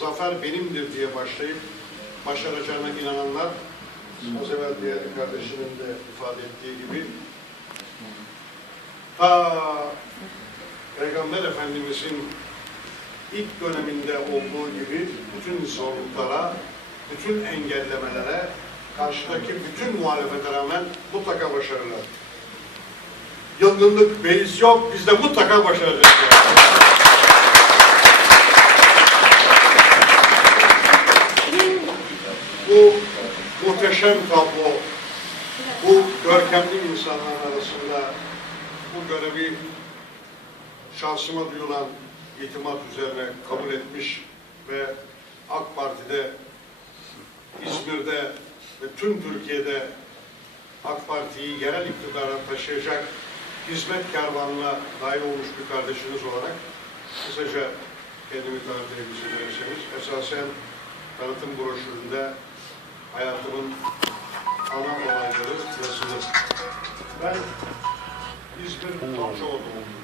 zafer benimdir diye başlayıp başaracağına inananlar, az evvel diğer kardeşinin de ifade ettiği gibi, ta Peygamber Efendimizin ilk döneminde olduğu gibi bütün zorluklara, bütün engellemelere, karşıdaki bütün muhalefete rağmen mutlaka başarırlar. Yılgınlık, beis yok, biz de mutlaka başaracağız. Bu muhteşem tablo, bu görkemli insanlar arasında bu görevi şansıma duyulan itimat üzerine kabul etmiş ve AK Parti'de, İzmir'de ve tüm Türkiye'de AK Parti'yi yerel iktidara taşıyacak hizmet kervanına dahil olmuş bir kardeşiniz olarak kısaca kendimi tanıtayım izin verirseniz. Esasen tanıtım broşüründe hayatımın ana olayları yazılı. Ben İzmir doğumluyum.